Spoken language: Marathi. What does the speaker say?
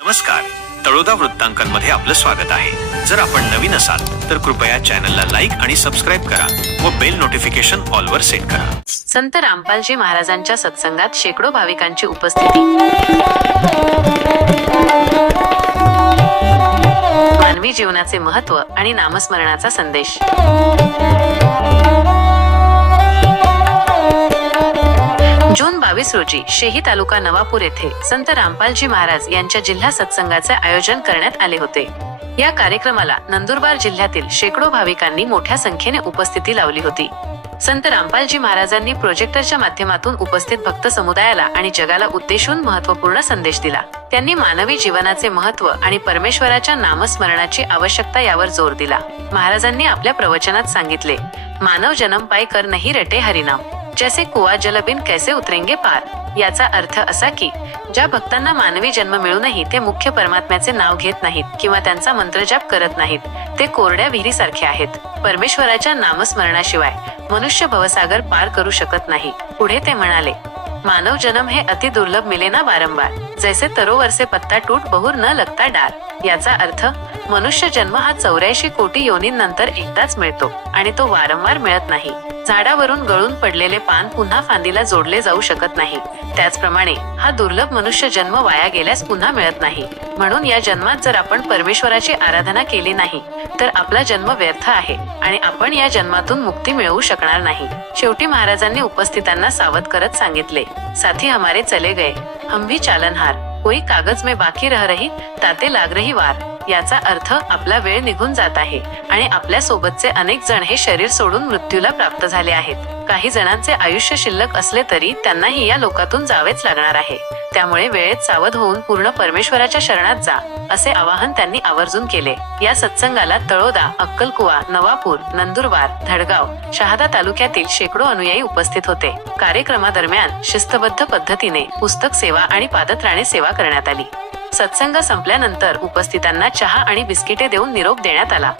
नमस्कार. तळोदा वृत्तांकांमध्ये आपलं स्वागत आहे. जर आपण नवीन असाल तर कृपया चॅनलला लाईक आणि सबस्क्राईब करा व बेल नोटिफिकेशन ऑलवर सेट करा. संत रामपालजी महाराजांच्या सत्संगात शेकडो भाविकांची उपस्थिती. मानवी जीवनाचे महत्त्व आणि नामस्मरणाचा संदेश. जून रोजी शेही तालुका नवापूर येथे संत रामपालजी महाराज यांच्या जिल्हा सत्संगाचे आयोजन करण्यात आले होते. या कार्यक्रमाला नंदुरबार जिल्ह्यातील शेकडो भाविकांनी मोठ्या संख्येने उपस्थिती लावली होती. संत रामपालजी महाराजांनी प्रोजेक्टरच्या माध्यमातून उपस्थित भक्त समुदायाला आणि जगाला उद्देशून महत्त्वपूर्ण संदेश दिला. त्यांनी मानवी जीवनाचे महत्त्व आणि परमेश्वराच्या नामस्मरणाची आवश्यकता यावर जोर दिला. महाराजांनी आपल्या प्रवचनात सांगितले मानव जन्म पाय कर नाही रटे हरिनाम. जैसे कुआ जलबिन कैसे उतरेंगे पार? याचा अर्थ असा की ज्या भक्तांना मानवी जन्म मिळूनही ते मुख्य परमात्म्याचे नाव घेत नाहीत किंवा त्यांचा मंत्रजाप करत नाहीत. ते कोरड्या विहिरीसारखे आहेत. परमेश्वराच्या नामस्मरणाशिवाय मनुष्य भवसागर पार करू शकत नाही. पुढे ते म्हणाले मानव जन्म हे अति दुर्लभ मिले ना वारंवार. जैसे तरोवरचे पत्ता टूट बहुर न लगता डार. याचा अर्थ मनुष्य जन्म हा चौऱ्याऐंशी कोटी योनींनंतर एकदाच मिळतो आणि तो वारंवार मिळत नाही. झाडावरून गळून पडलेले पान पुन्हा फांदीला जोडले जाऊ शकत नाही. त्याचप्रमाणे हा दुर्लभ मनुष्य जन्म वाया गेल्यास पुन्हा मिळत नाही. म्हणून या जन्मात जर आपण परमेश्वराची आराधना केली नाही तर आपला जन्म व्यर्थ आहे आणि आपण या जन्मातून मुक्ती मिळवू शकणार नाही. शेवटी महाराजांनी उपस्थितांना सावध करत सांगितले साथी हमारे चले गए हम भी चालनहार कोई कागज में बाकी रह रही ताते लाग रही वार. याचा अर्थ आपला वेळ निघून जात आहे आणि आपल्या सोबतचे अनेक जण हे शरीर सोडून मृत्यूला प्राप्त झाले आहेत. काही जणांचे आयुष्य शिल्लक असले तरी त्यांनाही या लोकातून जावेच लागणार आहे. त्यामुळे वेळेत सावध होऊन पूर्ण परमेश्वराच्या शरणात जा असे आवाहन त्यांनी आवर्जून केले. या सत्संगाला तळोदा अक्कलकुवा नवापूर नंदुरबार धडगाव शहादा तालुक्यातील शेकडो अनुयायी उपस्थित होते. कार्यक्रमादरम्यान शिस्तबद्ध पद्धतीने पुस्तक सेवा आणि पादत्राणे सेवा करण्यात आली. सत्संग संपल्यानंतर उपस्थितांना चहा आणि बिस्किटे देऊन निरोप देण्यात आला.